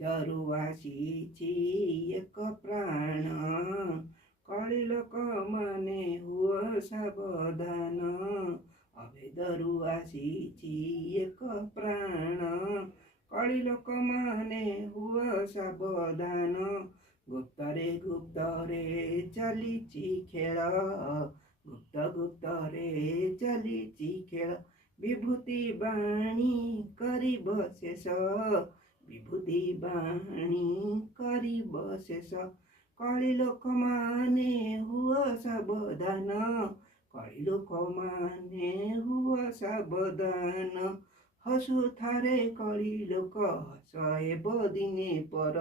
दरुवासी एक प्राण कळी लोक मने हुओ सावधान। अबे दरुवासी एक प्राण कळी लोक मने हुओ सावधान। गुप्त रे चलीची खेळ गुप्त गुप्त रे चलीची खेळ विभूति बाणी करी बसेस विभूति बाणी करी बसेस। कळी लोक माने हुओ सावधान कळी लोक माने हुओ सावधान। हसु थारे कळी लोक हस हेब दिने पर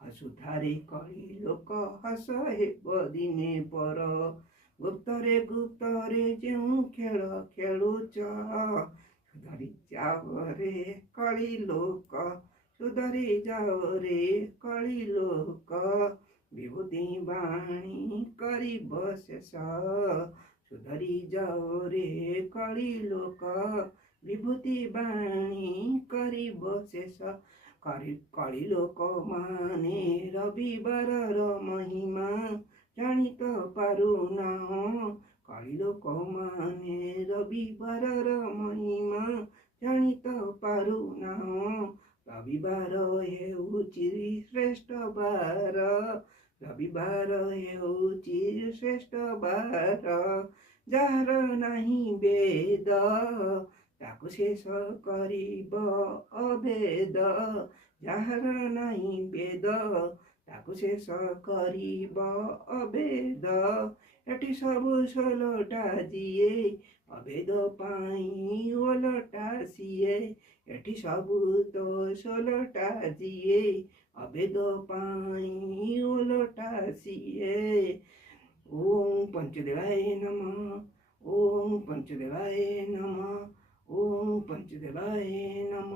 हसु थारे कळी लोक हस हेब दिने पर। गुप्त रे जेउ खेळ खेलुच सुधरी जाओ रे कळी लोक सुधरी जाओ रे कळी लोक। विभूति बाणी करी बसेस सुधरी जाओ रे कळी लोक विभूति बाणी करी बसेस। कळी लोक माने रविवार महिमा जानी तो पारु नाहो। कळी लोक माने रविवार महिमा जानी तो पारु नाहो। रविवार हेउची श्रेष्ठ बार रविवार हेउची श्रेष्ठ बार। जार नाही वेद ताकु शेष करिब अभेद। जार नाही वेद ताकु शेष करिब अभेद। एटी सबु सोलटा जिए अभेद पाई ओलटा सिए। एटी सबु तो सोलटा जिए अभेद पाई ओलटा सिए। ओम पंचदेवाय नमः ओम पंचदेवाय नमः ओम पंचदेवाय नमः।